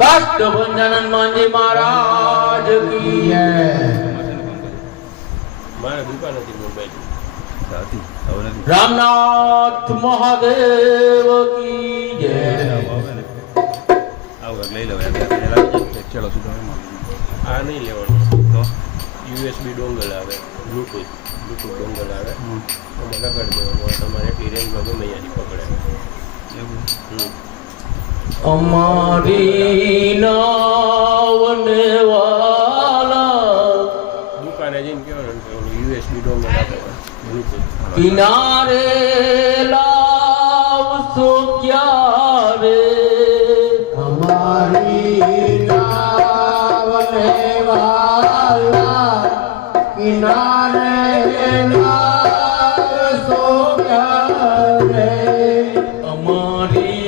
કાષ્ટભંજન માંજી મહારાજ કી જય. રામનાથ મહાદેવ કી જય. લઈ લેવા આ નહીં લેવાનું. તો? યુએસબી ડોંગલ આવે બ્લૂટૂથ બ્લૂટૂથ ડોંગલ આવે. તમારે એટલી રેન્જમાં ગમે ત્યાંથી પકડે. અમારી નાવને વાલા દુકાને જઈને કેવાનું યુએસબી ડોંગર કિનારે લાવશો ક્યારે? અમારી નાવને વાલા કિનારે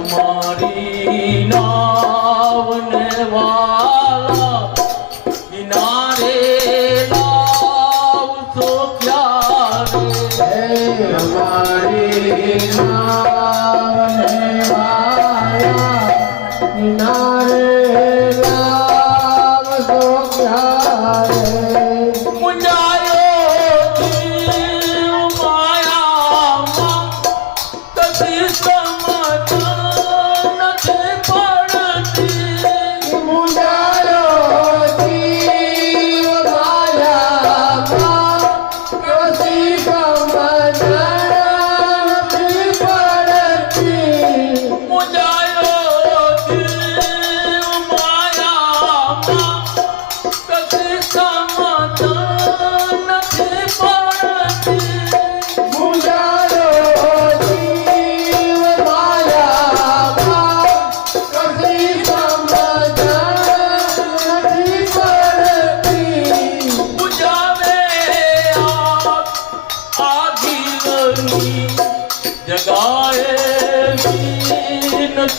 અમારી ના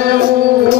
Deus.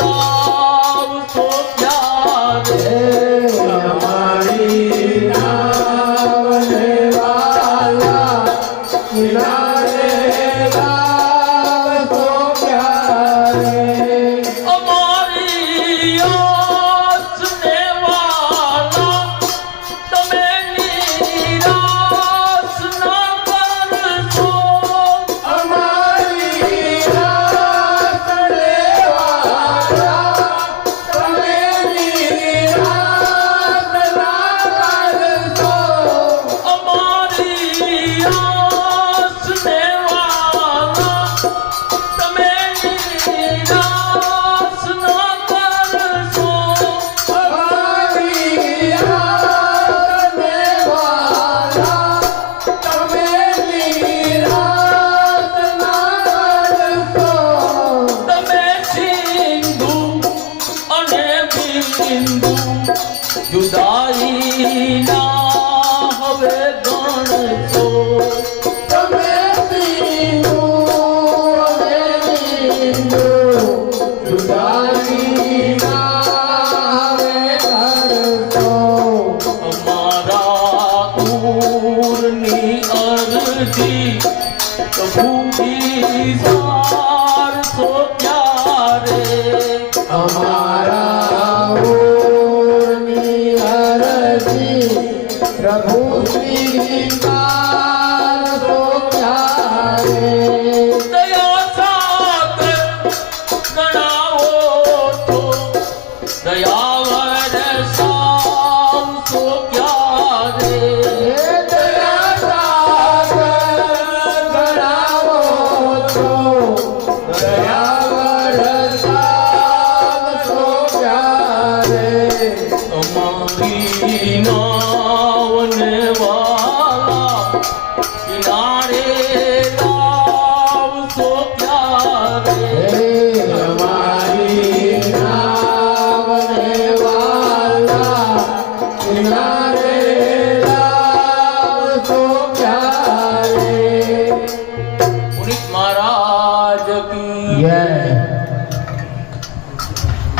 Oh. જુદાઈ ના હવે ગણતો. તમે જુદાઈ ના હવે ગણતો. અમારા પૂરની અમારા 一一